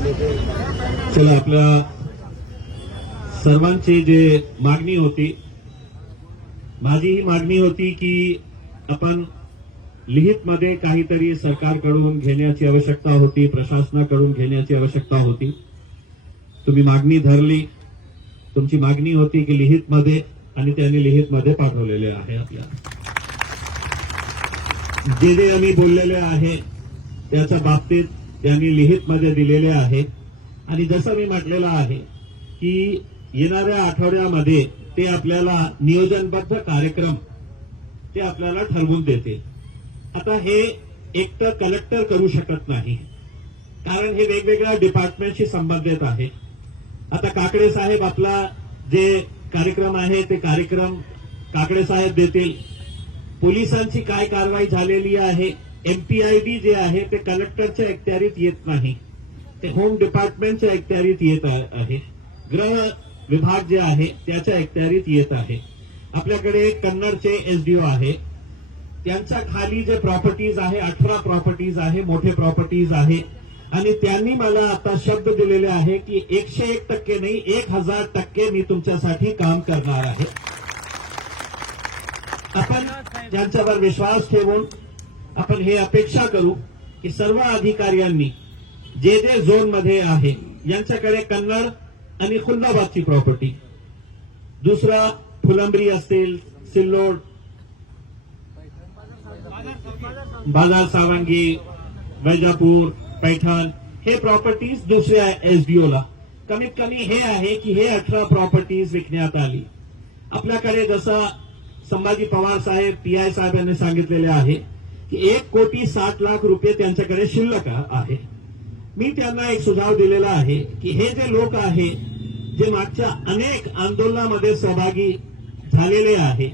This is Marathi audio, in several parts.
चला, आपल्या सर्वांची जे मागणी होती, माझी ही मागणी होती की आपण लिहितमध्ये काहीतरी सरकारकडून घेण्याची आवश्यकता होती, प्रशासनाकडून घेण्याची आवश्यकता होती. तुम्ही मागणी धरली. तुमची मागणी होती की लिहितमध्ये, आणि त्यांनी लिहितमध्ये पाठवलेले आहे. आपल्या जे जे आम्ही बोललेले आहे त्याच्या बाबतीत त्यांनी लिहितमध्ये दिलेले आहे. आणि जसं मी म्हटलेलं आहे की येणाऱ्या आठवड्यामध्ये ते आपल्याला नियोजनबद्ध कार्यक्रम ते आपल्याला ठरवून देते. आता हे एकटं कलेक्टर करू शकत नाही, कारण हे वेगवेगळ्या डिपार्टमेंटशी संबंधित आहे. आता काकडे साहेब आपला जे कार्यक्रम आहे ते कार्यक्रम काकडे साहेब देतील. पोलिसांची काय कारवाई झालेली आहे, एमपीआयडी जे आहे ते कलेक्टरच्या अखत्यारीत येत नाही, ते होम डिपार्टमेंटच्या अखत्यारीत येत आहे. गृह विभाग जे आहे त्याच्या अखत्यारीत येत आहे. आपल्याकडे कन्नडचे एसडीओ आहे, त्यांच्या खाली जे प्रॉपर्टीज आहे 18 प्रॉपर्टीज आहे, मोठे प्रॉपर्टीज आहे. आणि त्यांनी मला आता शब्द दिलेले आहे की 101% नाही 1000% मी तुमच्यासाठी काम करणार आहे. आपण त्यांच्यावर विश्वास ठेवून आपण हे अपेक्षा करू की सर्व अधिकाऱ्यांनी जे जे झोनमध्ये आहे यांच्याकडे कन्नड आणि खुलदाबादची प्रॉपर्टी, दुसरा फुलंब्री असतील, सिल्लोड, बाजार सावंगी, वैजापूर, पैठण, हे प्रॉपर्टीज दुसऱ्या एसडीओला. कमीत कमी हे आहे की हे 18 प्रॉपर्टीज विकण्यात आली. आपल्याकडे जसं संभाजी पवार साहेब पीआय साहेब यांनी सांगितलेले आहे की 1,60,00,000 रुपये त्यांच्याकडे शिल्लक आहे. मी त्यांना एक सुझाव दिलेला आहे की हे जे लोक आहे जे मागच्या अनेक आंदोलनामध्ये सहभागी झालेले आहे,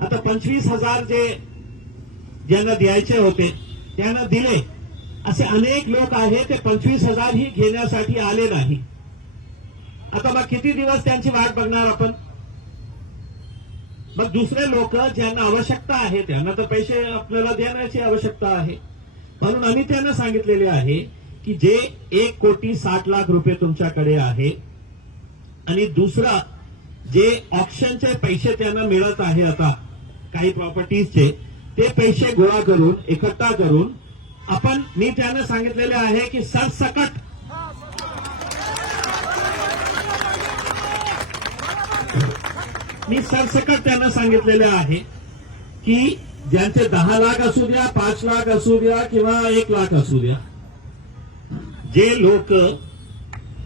आता 25,000 जे ज्यांना द्यायचे होते त्यांना दिले, असे अनेक लोक आहेत ते 25,000 ही घेण्यासाठी आले नाही. आता मग किती दिवस त्यांची वाट बघणार आपण? मग दुसरे लोक ज्यांना आवश्यकता आहे त्यांना तर पैसे आपल्याला देण्याची आवश्यकता आहे. म्हणून आम्ही त्यांना सांगितलेले आहे की जे 1,60,00,000 रुपये तुमच्याकडे आहे आणि दुसरा जे ऑप्शनचे पैसे त्यांना मिळत आहे आता काही प्रॉपर्टीजचे, ते पैसे गोळा करून एकट्ठा करून आपण, मी त्यांना सांगितलेले आहे की सरसकट त्यांना सांगितलेले आहे की ज्यांचे 10 लाख असू द्या, 5 लाख असू द्या किंवा 1 लाख असू द्या, जे लोक,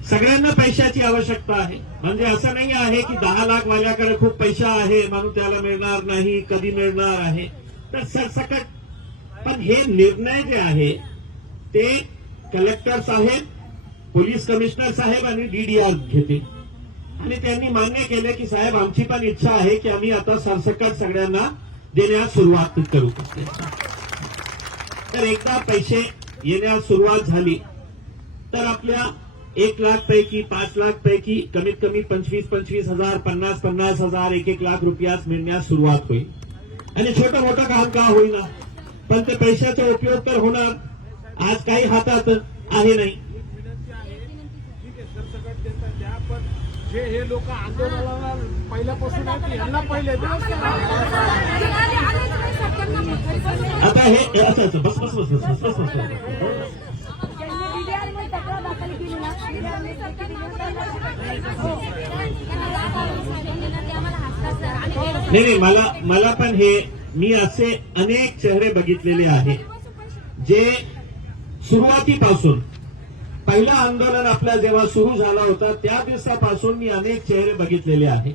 सगळ्यांना पैशाची आवश्यकता आहे. म्हणजे असं नाही आहे की 10 लाख वाल्याकडे खूप पैसा आहे म्हणून त्याला मिळणार नाही, कधी मिळणार आहे, तर सरसकट. पण हे निर्णय जे आहे ते कलेक्टर साहेब, पोलीस कमिशनर साहेब आणि डीडीआर घेतील. आणि त्यांनी मान्य केले की साहेब आमची पण इच्छा आहे की आम्ही आता सरसकट सगळ्यांना देण्यास सुरुवात करू. तर एकदा पैसे येण्यास सुरुवात झाली तर आपल्या 1 लाख पैकी, 5 लाख पैकी कमीत कमी 25,000, 50,000, 1 लाख रुपयास मिळण्यास सुरुवात होईल. आणि छोटं मोठं काम का होईना, पण ते पैशाचा उपयोग तर होणार. आज काही हातात आहे नाही. जे हे लोक आंदोलनाला पहिल्यापासून यांना पहिले आता हे असं बस बस बस बस बस बस नाही, मला पण हे, मी असे अनेक चेहरे बघितलेले आहे जे सुरुवातीपासून, पहिलं आंदोलन आपला जेव्हा सुरू झाला होता त्या दिवसापासून मी अनेक चेहरे बघितलेले आहे.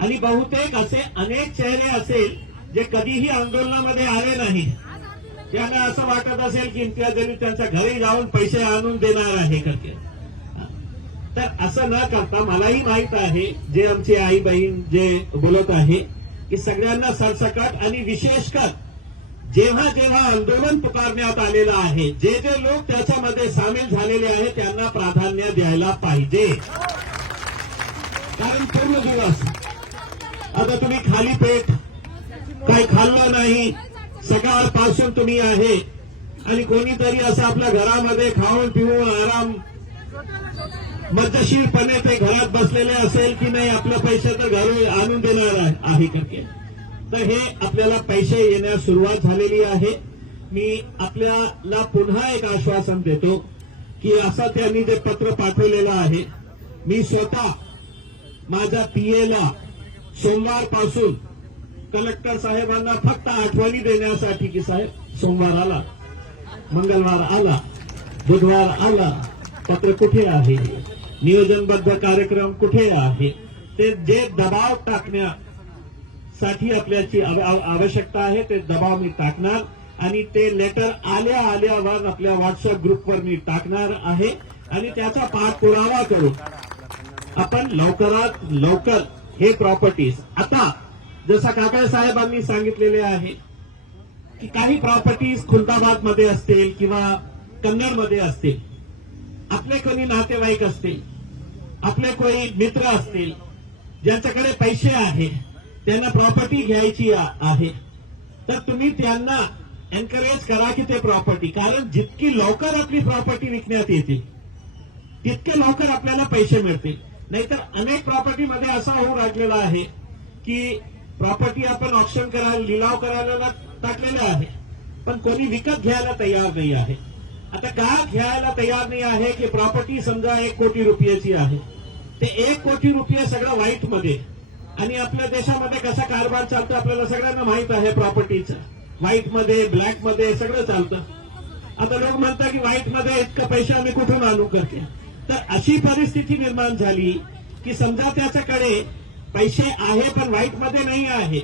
आणि बहुतेक असे अनेक चेहरे असेल जे कधीही आंदोलनामध्ये आले नाही. त्यांना असं वाटत असेल की इम्तियाजनी त्यांच्या घरी जाऊन पैसे आणून देणार आहे करते. तर असं न करता, मलाही माहित आहे जे आमचे आई बहीण जे बोलत आहे की सगळ्यांना सरसकट, आणि विशेषकर जेव्हा जेव्हा आंदोलन पुकारण्यात आलेलं आहे, जे जे लोक त्याच्यामध्ये सामील झालेले आहेत त्यांना प्राधान्य द्यायला पाहिजे. कारण पूर्ण दिवस आता तुम्ही खाली पेट काही खाल्लं नाही, सकाळपासून तुम्ही आहे आणि कोणीतरी असं आपल्या घरामध्ये खाऊन पिऊन आराम मज्जाशीरपणे ते घरात बसलेले असेल की नाही आपले पैसे तर घरी आणून देणार आहे करके. तर हे आपल्याला पैसे येण्यास सुरुवात झालेली आहे. मी आपल्याला पुन्हा एक आश्वासन देतो की असं त्यांनी जे पत्र पाठवलेलं आहे, मी स्वतः माझ्या पीएला सोमवारपासून कलेक्टर साहेबांना फक्त आठवणी देण्यासाठी की साहेब सोमवार आला, मंगळवार आला, बुधवार आला, पत्र कुठे आहे, नियोजनबद्ध कार्यक्रम कुठे आहे, ते जे दबाव टाकण्यासाठी आपल्याची आवश्यकता आहे ते दबाव मी टाकणार आणि ते लेटर आल्यावर आपल्या व्हॉट्सअप ग्रुपवर मी टाकणार आहे आणि त्याचा पाठपुरावा करू आपण लवकरात लवकर हे प्रॉपर्टीज. आता जसं काका साहेबांनी सांगितलेले आहे की काही प्रॉपर्टीज खुलताबाद मध्ये असतील किंवा कन्नडमध्ये असतील, आपले कोणी नातेवाईक असतील, आपले कोणी मित्र असतील ज्यांच्याकडे पैसे आहे, त्यांना प्रॉपर्टी घ्यायची आहे, तर तुम्ही त्यांना एनकरेज करा की ते प्रॉपर्टी, कारण जितकी लवकर आपली प्रॉपर्टी विकण्यात येते तितके लवकर आपल्याला पैसे मिळतील. नाहीतर अनेक प्रॉपर्टीमध्ये असा होऊ लागलेला आहे की प्रॉपर्टी आपण ऑप्शन करायला लिलाव करायला टाकलेला आहे पण कोणी विकत घ्यायला तयार नाही आहे. आता का घ्यायला तयार नाही आहे की प्रॉपर्टी समजा 1 कोटी रुपयाची आहे, ते 1 कोटी रुपये सगळं व्हाईटमध्ये, आणि आपल्या देशामध्ये कसा कारभार चालतो आपल्याला सगळ्यांना माहित आहे. प्रॉपर्टीचं व्हाईटमध्ये ब्लॅकमध्ये सगळं चालतं. आता लोक म्हणतात की व्हाईटमध्ये इतकं पैसे आम्ही कुठून आणू करते. तर अशी परिस्थिती निर्माण झाली की समजा त्याच्याकडे पैसे आहे पण व्हाईटमध्ये नाही आहे,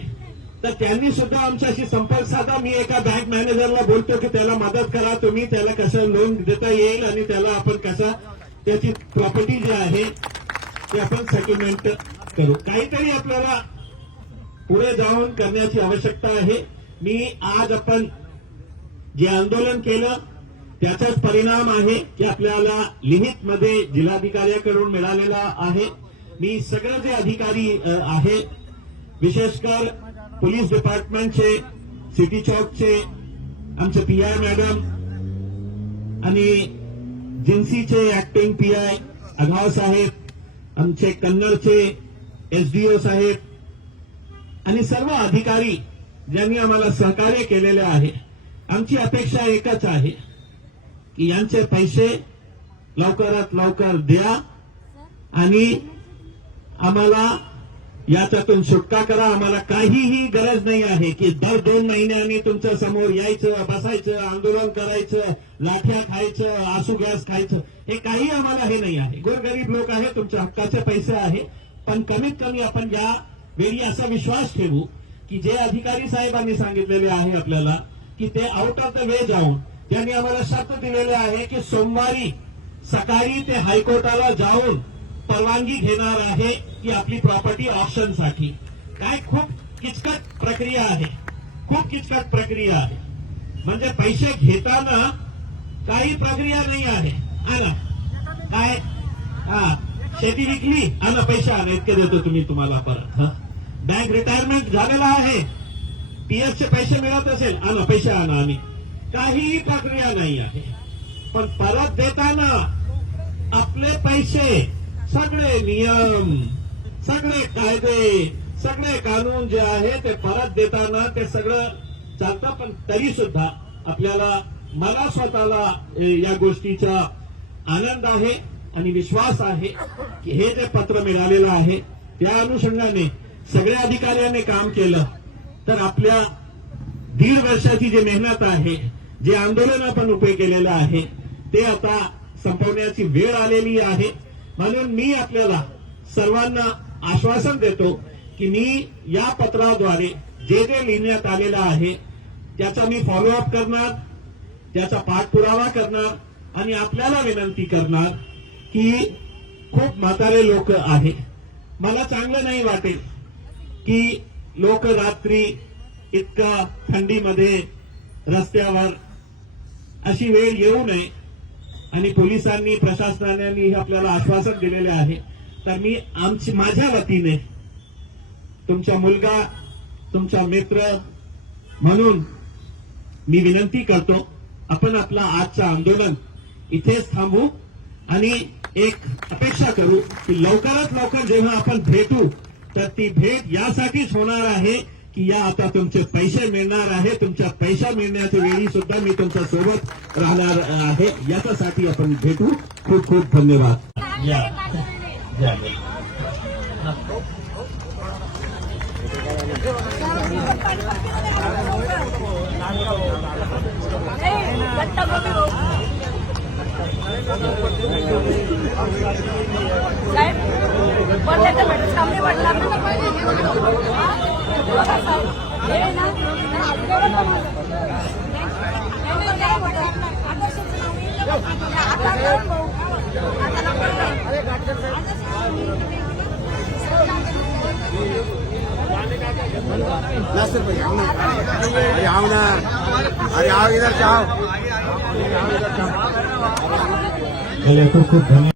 तर त्यांनी सुद्धा आमच्याशी संपर्क साधा. मी एका बँक मॅनेजरला बोलतो की त्याला मदत करा तुम्ही, त्याला कसं लोन देता येईल आणि त्याला आपण कसं त्याची प्रॉपर्टी जी आहे ते आपण सेटलमेंट करू. काहीतरी आपल्याला पुढे जाऊन करण्याची आवश्यकता आहे. मी आज आपण जे आंदोलन केलं त्याचाच परिणाम आहे की आपल्याला लिहितमध्ये जिल्हाधिकाऱ्याकडून मिळालेला आहे. मी सगळे जे अधिकारी आहे, विशेषकर पोलीस डिपार्टमेंटचे, सिटी चौकचे आमचे पीआय मॅडम आणि जिन्सीचे ऍक्टिंग पीआय अघाव साहेब, आमचे कन्नडचे एसडीओ साहेब आणि सर्व अधिकारी ज्यांनी आम्हाला सहकार्य केलेले आहे. आमची अपेक्षा एकच आहे की यांचे पैसे लवकरात लवकर द्या आणि आम्हाला याच्यातून सुटका करा. आम्हाला काहीही गरज नाही आहे की दर 2 महिन्यांनी तुमच्या समोर यायचं, बसायचं, आंदोलन करायचं, लाठ्या खायचं, आसू गॅस खायचं, हे काही आम्हाला हे नाही आहे. गोरगरीब लोक आहे, तुमच्या हक्काचे पैसे आहे, पण कमीत कमी आपण या वेळी असा विश्वास ठेवू की जे अधिकारी साहेबांनी सांगितलेले आहे आपल्याला की ते आउट ऑफ द वे जाऊन त्यांनी आम्हाला शर्त दिलेले आहे की सोमवारी सकाळी ते हायकोर्टाला जाऊन परवानगी घेणार आहे की आपली प्रॉपर्टी ऑप्शनसाठी. काय खूप किचकट प्रक्रिया आहे, खूप किचकट प्रक्रिया आहे. म्हणजे पैसे घेताना काही प्रक्रिया नाही आहे. आणा काय, शेती विकली, आणा पैसे आणा, इतके देतो तुम्ही तुम्हाला परत. बँक रिटायरमेंट झालेला आहे, पीएफचे पैसे मिळत असेल, आणा पैसे आणा, आम्ही काहीही प्रक्रिया नाही आहे. पण परत देताना आपले पैसे, सगळे नियम, सगळे कायदे, सगळे कानून जे आहे ते परत देताना ते सगळं चालतं. पण तरी सुद्धा आपल्याला, मला स्वतःला या गोष्टीचा आनंद आहे आणि विश्वास आहे की हे जे पत्र मिळालेलं आहे त्या अनुषंगाने सगळ्या अधिकाऱ्यांनी काम केलं तर आपल्या 1.5 वर्षाची जी मेहनत आहे, जे आंदोलन आपण उभे केलेलं आहे ते आता संपवण्याची वेळ आलेली आहे. म्हणून मी आपल्याला सर्वांना आश्वासन देतो की मी या पत्राद्वारे जे जे लिहिण्यात आलेलं आहे त्याचा मी फॉलोअप करणार, त्याचा पाठपुरावा करणार आणि आपल्याला विनंती करणार की खूप म्हातारे लोक आहे. मला चांगलं नाही वाटेल की लोक रात्री इतका थंडीमध्ये रस्त्यावर अशी वेळ येऊ नये आणि पोलिसांनी, प्रशासनाने आपल्याला आश्वासन दिलेले आहे. तर मी माझ्या वतीने तुमचा मुलगा, तुमचा मित्र म्हणून मी विनंती करतो, आपण आपलं आजचं आंदोलन इथेच थांबू आणि एक अपेक्षा करू की लवकरात लवकर जेव्हा आपण भेटू तर ती भेट यासाठीच होणार आहे की या आता तुमचे पैसे मिळणार आहे. तुमच्या पैसा मिळण्याच्या वेळी सुद्धा मी तुमच्या सोबत राहणार आहे. याच्यासाठी आपण भेटू. खूप खूप धन्यवाद. या साहेब बोलले तर भेटत सामने वाटला अरे आओ ना, अरे आओ इधर से आओ. खूप खूप धन्यवाद.